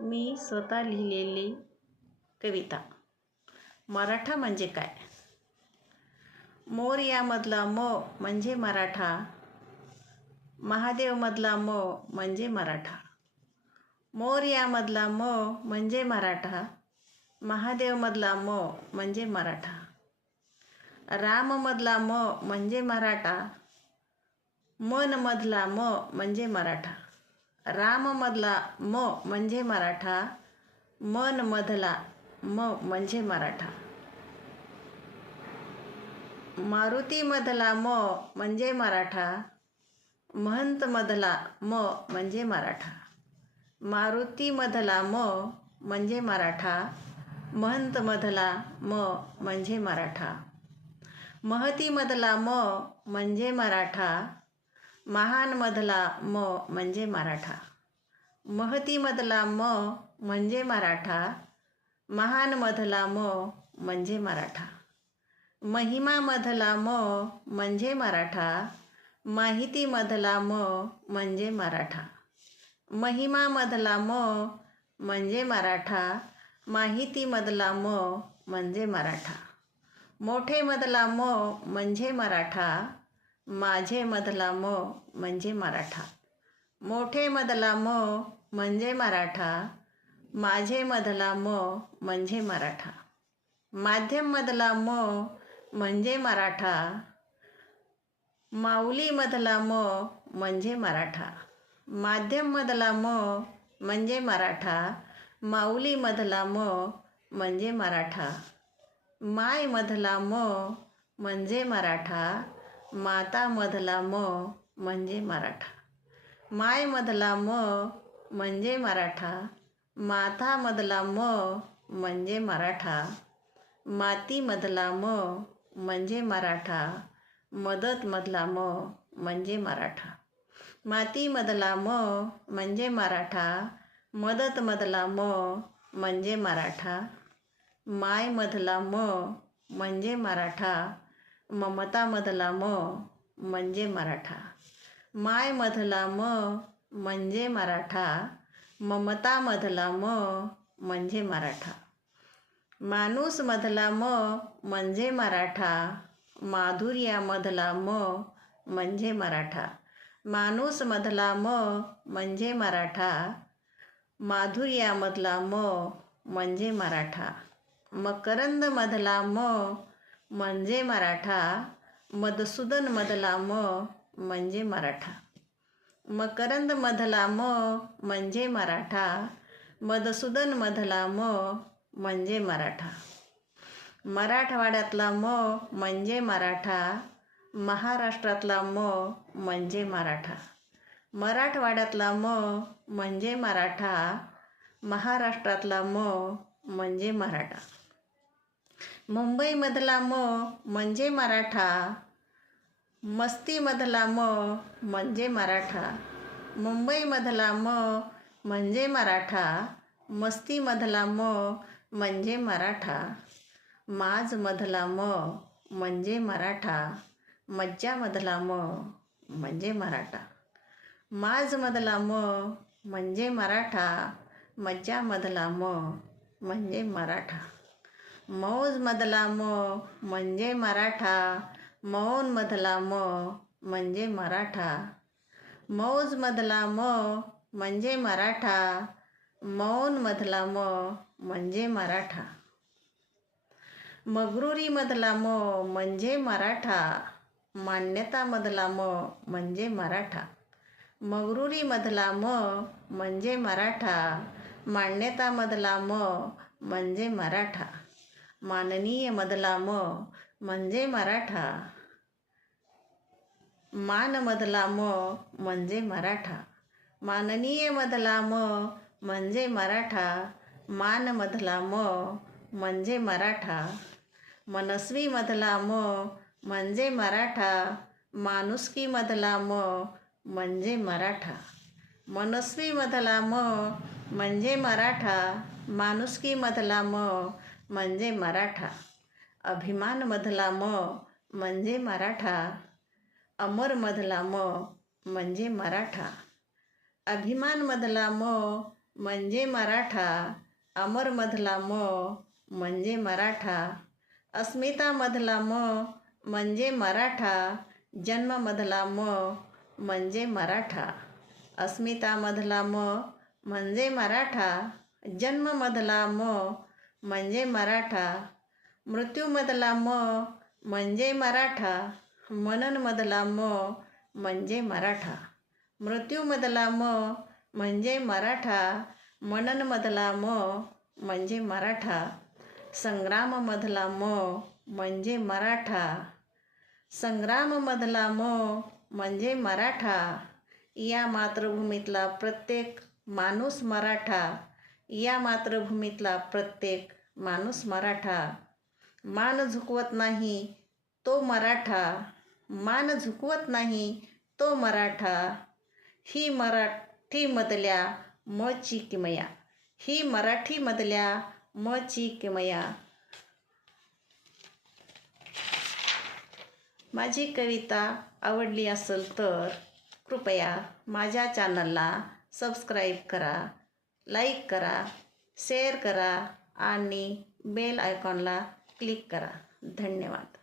मी स्वतः लिहिलेली कविता. मराठा म्हणजे काय? मोर यामधला मो म्हणजे मराठा. महादेवमधला मो म्हणजे मराठा. मोर यामधला मो म्हणजे मराठा. महादेवमधला मो म्हणजे मराठा. राममधला म म्हणजे मराठा. मनमधला म म्हणजे मराठा. राममधला म म्हणजे मराठा मनमधला म म्हणजे मराठा. मारुतीमधला म म्हणजे मराठा महंतमधला म म्हणजे मराठा. मारुतीमधला म म्हणजे मराठा महंतमधला म म्हणजे मराठा. महतीमधला म म्हणजे मराठा महानमधला म म्हणजे मराठा. महतीमधला म म्हणजे मराठा महानमधला म म्हणजे मराठा. महिमामधला म म्हणजे मराठा माहितीमधला म म्हणजे मराठा. महिमामधला म म्हणजे मराठा माहितीमधला म म्हणजे मराठा. मोठेमधला म म्हणजे मराठा माझेमधला म म्हणजे मराठा. मोठेमधला म म्हणजे मराठा माझे मधला म म्हणजे मराठा. माध्यम मधला म म्हणजे मराठा. माऊलीमधला म म्हणजे मराठा. माध्यम मधला म म्हणजे मराठा. माऊलीमधला म म्हणजे मराठा. मायमधला म म्हणजे मराठा. मातामधला म म्हणजे मराठा. मायमधला म म्हणजे मराठा. मातामधला म म्हणजे मराठा. मातीमधला म म्हणजे मराठा. मदतमधला म म्हणजे मराठा. मातीमधला म म्हणजे मराठा. मदतमधला म म्हणजे मराठा. मायमधला म म्हणजे मराठा. ममतामधला म म्हणजे मराठा. मायमधला म म्हणजे मराठा ममतामधला म म्हणजे मराठा. माणूसमधला म म्हणजे मराठा माधुर्यामधला म म्हणजे मराठा. माणूसमधला म म्हणजे मराठा माधुर्यामधला म म्हणजे मराठा. मकरंदमधला म म्हणजे मराठा मधुसूदनमधला म म्हणजे मराठा. मकरंदमधला म म्हणजे मराठा. मधुसूदनमधला म म्हणजे मराठा. मराठवाड्यातला म म्हणजे मराठा. महाराष्ट्रातला म म्हणजे मराठा. मराठवाड्यातला म म्हणजे मराठा. महाराष्ट्रातला म म्हणजे मराठा. मुंबईमधला म म्हणजे मराठा. मस्तीमधला म म्हणजे मराठा. मुंबईमधला म म्हणजे मराठा. मस्तीमधला म म्हणजे मराठा. माजमधला म म्हणजे मराठा. मज्जामधला म म्हणजे मराठा. माजमधला म म्हणजे मराठा. मज्जामधला म म्हणजे मराठा. मौजमधला म म्हणजे मराठा. मौनमधला म म्हणजे मराठा. मौजमधला म म्हणजे मराठा. मौनमधला म म्हणजे मराठा. मगरुरीमधला म म्हणजे मराठा. मान्यतामधला म म्हणजे मराठा. मगरुरीमधला म म्हणजे मराठा. मान्यतामधला म म्हणजे मराठा. माननीयमधला म म्हणजे मराठा. मानमधला म म्हणजे मराठा. माननीय मधला म म्हणजे मराठा. मानमधला म म्हणजे मराठा. मनस्वी मधला म म्हणजे मराठा. माणुसकीमधला म म्हणजे मराठा. मनस्वी मधला म म्हणजे मराठा. माणुसकीमधला म म्हणजे मराठा. अभिमान मधला म म्हणजे मराठा. अमरमधला म म्हणजे मराठा. अभिमानमधला म म्हणजे मराठा. अमरमधला म म्हणजे मराठा. अस्मितामधला म म्हणजे मराठा. जन्ममधला म म्हणजे मराठा. अस्मितामधला म म्हणजे मराठा. जन्ममधला म म्हणजे मराठा. मृत्यूमधला म म्हणजे मराठा. मननमधला म म्हणजे मराठा. मृत्यूमधला म म्हणजे मराठा. मननमधला म म्हणजे मराठा. संग्राममधला म म्हणजे मराठा. संग्राममधला म म्हणजे मराठा. या मातृभूमीतला प्रत्येक माणूस मराठा. या मातृभूमीतला प्रत्येक माणूस मराठा. मान झुकवत नाही तो मराठा. मान झुकवत नाही तो मराठा. ही मराठीमधल्या मची किमया. ही मराठीमधल्या मची किमया. माझी कविता आवडली असेल तर कृपया माझ्या चॅनलला सबस्क्राईब करा लाईक करा शेअर करा आणि बेल आयकॉनला क्लिक करा. धन्यवाद.